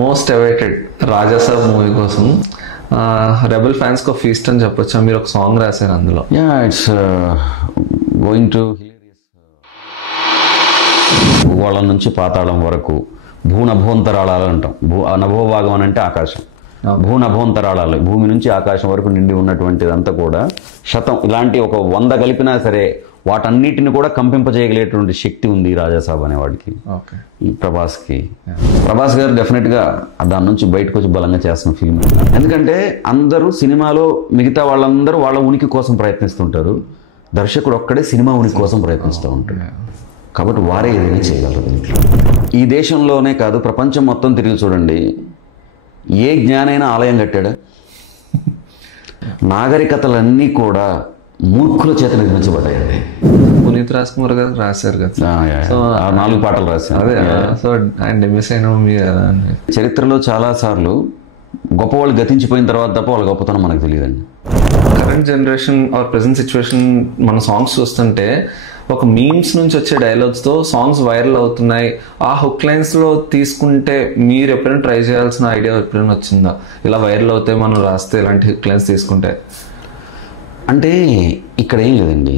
Most awaited Raja Saab movie కోసం rebel fans కు feast అని చెప్పొచ్చా? మీరు ఒక సాంగ్ రాశారు అందులో. ఇట్స్ గోయింగ్ టు భూగోళం నుంచి పాతాళం వరకు భూనభోంతరాళాలు అంటాం. నభోభాగం అని అంటే ఆకాశం, భూనభోంతరాళాలు భూమి నుంచి ఆకాశం వరకు నిండి ఉన్నటువంటిదంతా కూడా శతం ఇలాంటి ఒక 100 కలిపినా సరే వాటన్నిటిని కూడా కంపింపజేయగలిగేటువంటి శక్తి ఉంది రాజాసాబ్ అనేవాడికి, ఈ ప్రభాస్కి. ప్రభాస్ గారు డెఫినెట్గా దాని నుంచి బయటకు వచ్చి బలంగా చేస్తున్న ఫిల్మ్. ఎందుకంటే అందరూ సినిమాలో మిగతా వాళ్ళందరూ వాళ్ళ ఉనికి కోసం ప్రయత్నిస్తుంటారు, దర్శకుడు ఒక్కడే సినిమా ఉనికి కోసం ప్రయత్నిస్తూ ఉంటాడు. కాబట్టి వారే ఏదైనా చేయగలరు దీంట్లో. ఈ దేశంలోనే కాదు ప్రపంచం మొత్తం తిరిగి చూడండి, ఏ జ్ఞానైనా ఆలయం కట్టాడా? నాగరికతలన్నీ కూడా మూర్ఖుల చేత నిర్మించబడ్డాయండి. పునీత్ రాజ్ కుమార్ గారు రాశారు కదా, 4 పాటలు రాశారు. అదే సో ఆయన మిస్ అయినా చరిత్రలో చాలా సార్లు గొప్ప వాళ్ళు గతించిపోయిన తర్వాత తప్ప వాళ్ళ గొప్పతనం మనకు తెలియదండి. Current generation or present situation మన సాంగ్స్ చూస్తుంటే ఒక మీమ్స్ నుంచి వచ్చే డైలాగ్స్తో సాంగ్స్ వైరల్ అవుతున్నాయి. ఆ హుక్ లైన్స్లో తీసుకుంటే మీరు ఎప్పుడైనా ట్రై చేయాల్సిన ఐడియా ఎప్పుడైనా వచ్చిందా? ఇలా వైరల్ అవుతాయి మనం రాస్తే ఇలాంటి హుక్ లైన్స్ తీసుకుంటే. అంటే ఇక్కడ ఏం లేదండి,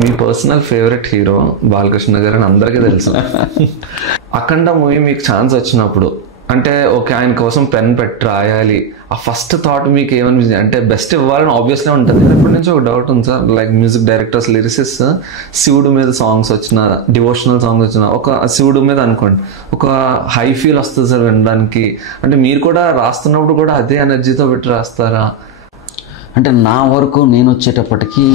మీ పర్సనల్ ఫేవరెట్ హీరో బాలకృష్ణ గారు అని అందరికీ తెలుసు. అఖండ మూవీ మీకు ఛాన్స్ వచ్చినప్పుడు అంటే ఓకే ఆయన కోసం పెన్ పెట్టి రాయాలి, ఆ ఫస్ట్ థాట్ మీకు ఏమనిపించింది? అంటే బెస్ట్ ఇవ్వాలని ఆబ్వియస్లీ ఉంటుంది. ఇప్పటి నుంచి ఒక డౌట్ ఉంది sir, like music directors lyricists శివుడు మీద సాంగ్స్ వచ్చిన, డివోషనల్ సాంగ్స్ వచ్చిన, ఒక శివుడు మీద అనుకోండి ఒక హై ఫీల్ వస్తుంది సార్ వినడానికి. అంటే మీరు కూడా రాస్తున్నప్పుడు కూడా అదే ఎనర్జీతో పెట్టి రాస్తారా? అంటే నా వరకు నేను వచ్చేటప్పటికి